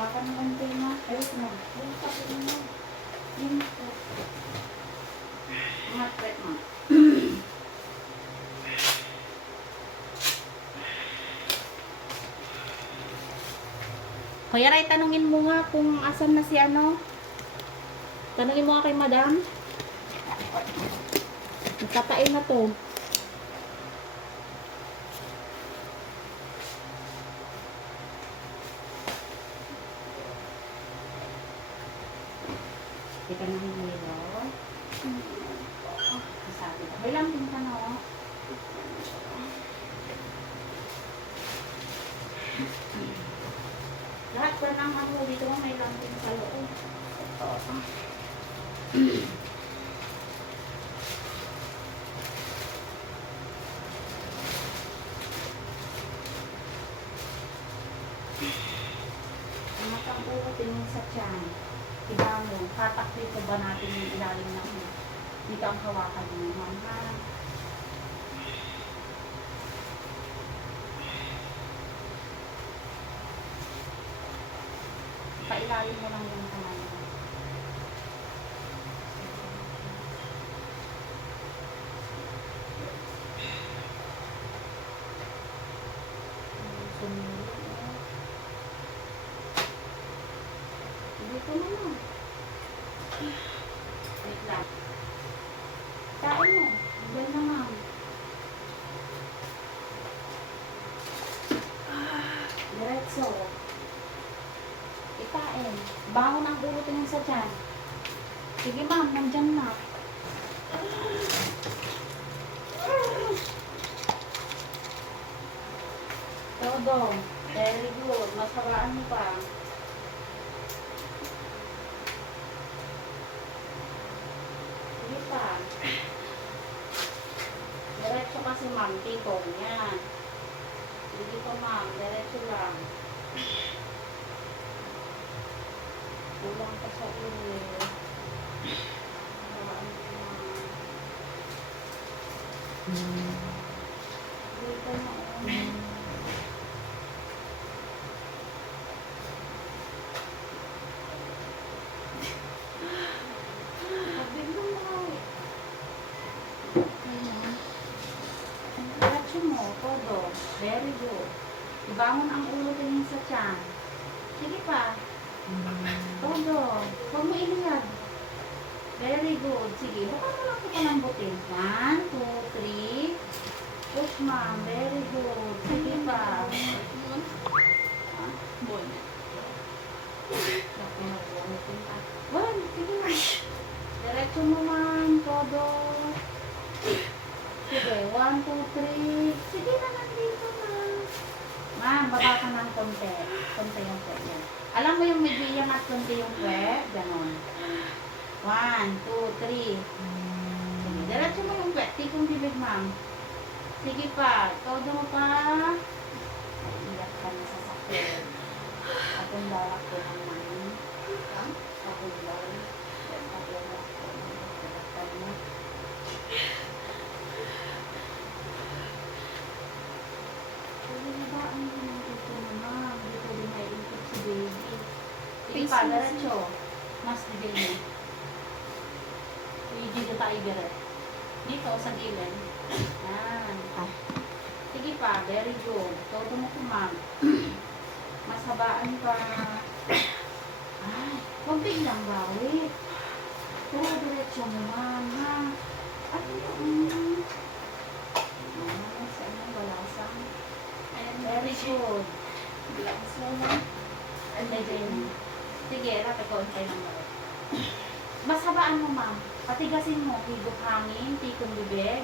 Hawakan ng konti na. Ayos mo. Ayos pa po mo. Yun po. Mga threat mo. Kuya Ray, tanungin mo nga kung asan na si ano. Tanungin mo nga kay madam. Nagtatain na to. Kita na yung hilo. Sabi ko. May lang din ka na, oh. Lahat pa ng ano dito, may lang din sa loob. Ang matang tingin sa tiyan. Diba mo, tatak dito ba natin yung ilalim ng dito ang hawakan mo, mama. Pailalim mo lang yung kamay mo. Dito na lang. Wait lang. Tain mo. Diyan na, ma'am. Diretso. Itain. Bangon ang ulo tingin sa tiyan. Sige, ma'am. Nandyan na. Todo. Very good. Mas habaan mo pa. Sige pa. Diretso kasi, ma'am. Tikong yan. Sige pa, ma'am. Diretso lang. Kulang pa sa ulo. Habaan mo, ma'am. Dito na, oh. Todo. Very good. Ibangon ang ulo tingin sa tiyan. Sige pa. Todo. Huwag mo iliyad. Very good. Sige. Baka mo lang kita ng butin. 1, 2, 3. Push, ma'am. Very good. Sige pa. One. Sige, ma'am. Diretso mo, ma'am. Todo. Sige, 1, 2, 3. Sige na, nandito na. Ma'am, baba ka ng konti. Konti yung kwet yan. Alam mo yung medyo iangat konti yung kwet? Ganon. 1, 2, 3. Sige, diretso mo yung kwet. Tikong bibig, ma'am. Sige pa. Todo mo pa. Iyak ka na sa sakit. Akong balak ko naman. Akong balak. Akong balak ko naman. Sige pa, diretso. Mas dibig mo. Dito tayo dire. Dito, sa gilid. Yan. Sige pa, very good. Todo mo ko, ma'am. Mas habaan pa. Ay, huwag biglang bawit. Pero diretso mo, ma'am, ha? Ano yung... Saan yung balasang? Very good. Relax mo, ma'am. Sige, rapid ko tayo ng bawit. Mas habaan mo, ma'am. Patigasin mo. Higop hangin, tikong bibig.